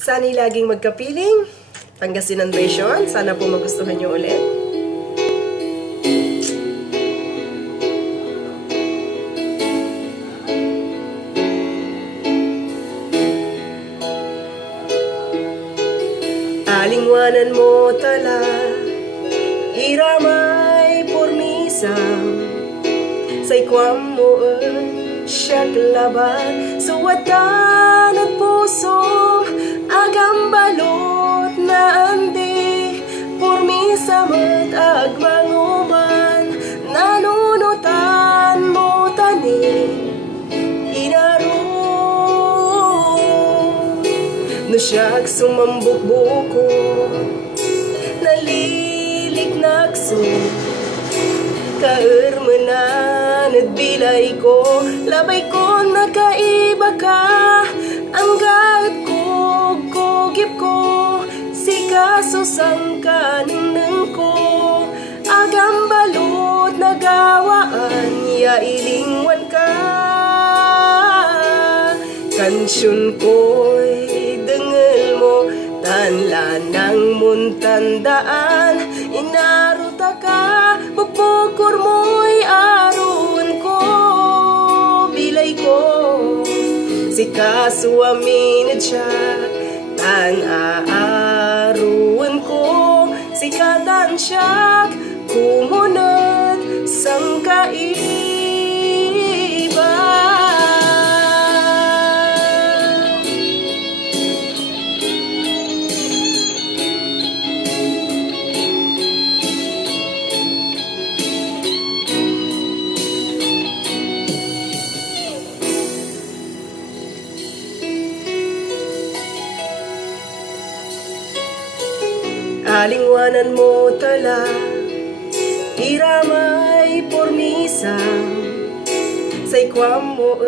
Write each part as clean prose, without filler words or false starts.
Sana'y laging magkapiling. Pangasinan version. Sana po magustuhan nyo ulit. Alingwanan mo tala, iramay pormisa, say kwam mo siyak laban, suwatan at puso, agam balot na andi, pormisa mo't agmanguman, nanunutan mo tani, inaro. No siyak sumambuk-buko, nalilig nagso, kairmanan at bilay ko, labay ko nakaiba ka, ang gaat ko, kugip ko, si kaso sang kanunang ko, agam balot nagawaan, ya ilingwan ka, kansyon ko'y tanla ng muntandaan, inaruta ka, pagpukur mo'y aron ko, bilay ko, si kaso aminid siya, tan aaruan ko, si katan siya, kumunat sang kaiba. Alingwanan mo tala, iramay pormisa, say kwam mo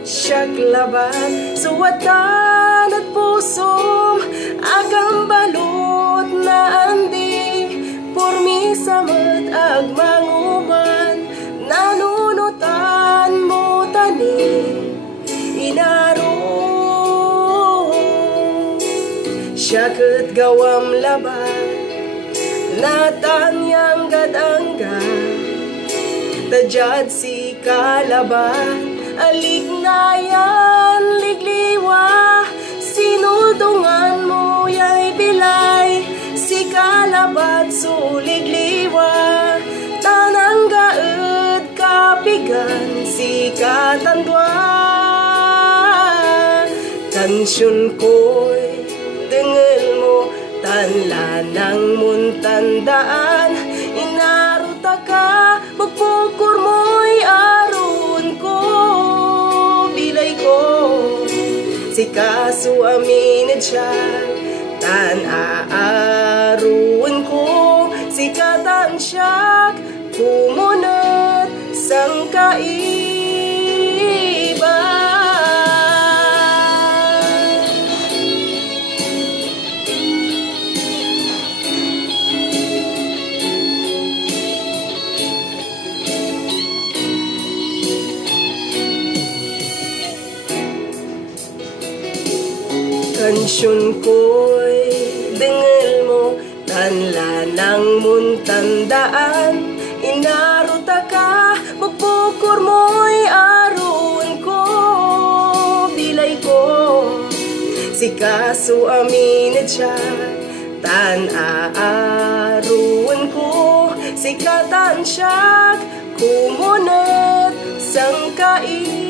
siyak laban, suwatan at puso, agam balot na andi, pormisa mo't agmanguman, nanunutan mo tani, inaro. Siyakat gawam laban, natanyang gadangga, tajad si kalaban, alignayan ligliwa, sinudungan mo ya'y bilay, si kalabat suligliwa, tanang gaed kapigan, si katandwa, kansyon ko'y tengel mo, tanla ng muntandaan, inaruta ka, magpukur mo'y aron ko, bilay ko, si kaso aminid siya, tan aaruan ko, si katan siya, kumunat sang kaiba. Kansyon ko'y dengal mo, tanla ng muntandaan, inaruta ka, magpukur mo'y aron ko, bilay ko, si kaso aminid siya, tan aaruan ko, si katan siya, kumunat sang kaiba.